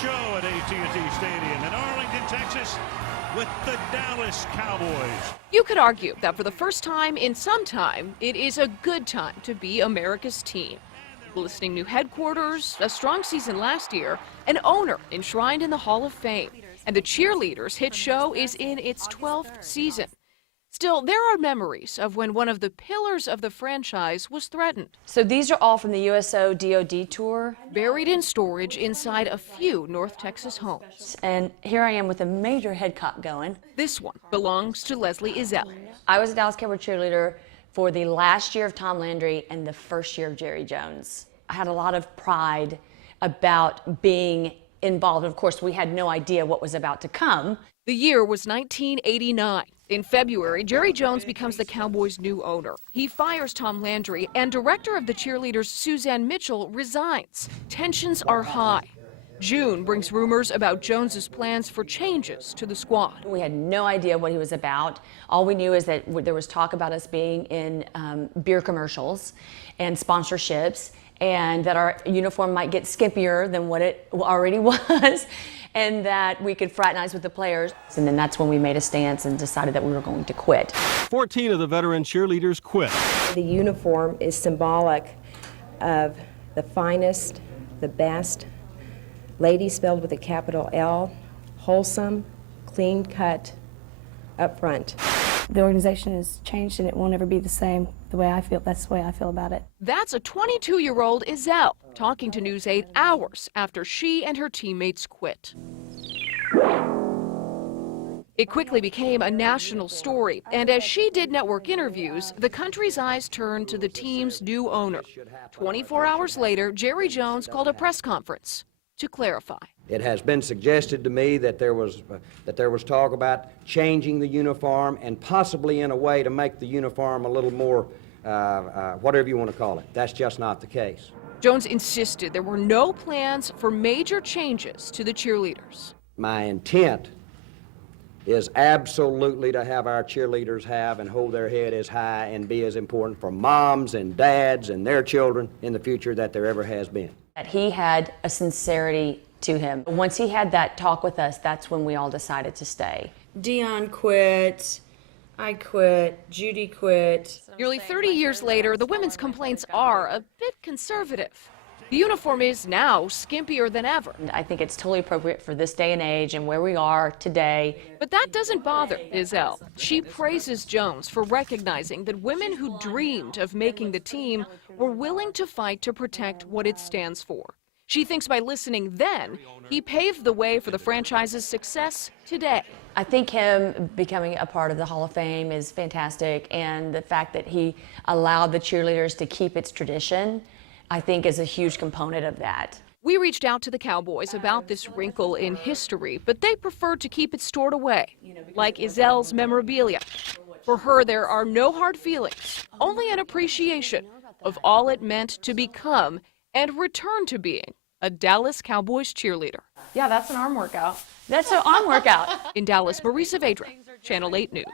show at AT&T Stadium in Arlington, Texas, with the Dallas Cowboys. You could argue that for the first time in some time, it is a good time to be America's team. Glistening new headquarters, a strong season last year, an owner enshrined in the Hall of Fame, and the Cheerleaders hit show is in its 12th season. Still, there are memories of when one of the pillars of the franchise was threatened. So these are all from the USO DoD tour. Buried in storage inside a few North Texas homes. And here I am with a major head cop going. This one belongs to Leslie Izell. I was a Dallas Cowboys cheerleader for the last year of Tom Landry and the first year of Jerry Jones. I had a lot of pride about being involved. Of course, we had no idea what was about to come. The year was 1989. In February, Jerry Jones becomes the Cowboys' new owner. He fires Tom Landry, and director of the Cheerleaders Suzanne Mitchell resigns. Tensions are high. June brings rumors about Jones's plans for changes to the squad. We had no idea what he was about. All we knew is that there was talk about us being in beer commercials and sponsorships, and that our uniform might get skimpier than what it already was, and that we could fraternize with the players. And then that's when we made a stance and decided that we were going to quit. 14 of the veteran cheerleaders quit. The uniform is symbolic of the finest, the best, lady spelled with a capital L, wholesome, clean cut, up front. The organization has changed and it won't ever be the same. The way I feel, that's the way I feel about it. That's a 22-year-old Izell talking to News 8 hours after she and her teammates quit. It quickly became a national story, and as she did network interviews, the country's eyes turned to the team's new owner. 24 hours later, Jerry Jones called a press conference to clarify. It has been suggested to me that there was talk about changing the uniform and possibly in a way to make the uniform a little more, whatever you want to call it. That's just not the case. Jones insisted there were no plans for major changes to the cheerleaders. My intent is absolutely to have our cheerleaders have and hold their head as high and be as important for moms and dads and their children in the future that there ever has been. That he had a sincerity to him. Once he had that talk with us, that's when we all decided to stay. Dion quit, I quit, Judy quit. Nearly 30 years later, the women's complaints are a bit conservative. The uniform is now skimpier than ever. And I think it's totally appropriate for this day and age and where we are today. But that doesn't bother Izell. She praises Jones for recognizing that women who dreamed of making the team were willing to fight to protect what it stands for. She thinks by listening then, he paved the way for the franchise's success today. I think him becoming a part of the Hall of Fame is fantastic, and the fact that he allowed the cheerleaders to keep its tradition, I think, is a huge component of that. We reached out to the Cowboys about this wrinkle in history, but they preferred to keep it stored away, like Izell's memorabilia. For her, there are no hard feelings, only an appreciation of all it meant to become and return to being a Dallas Cowboys cheerleader. Yeah, that's an arm workout. That's an arm workout. In Dallas, Marisa Vedra, Channel 8 News.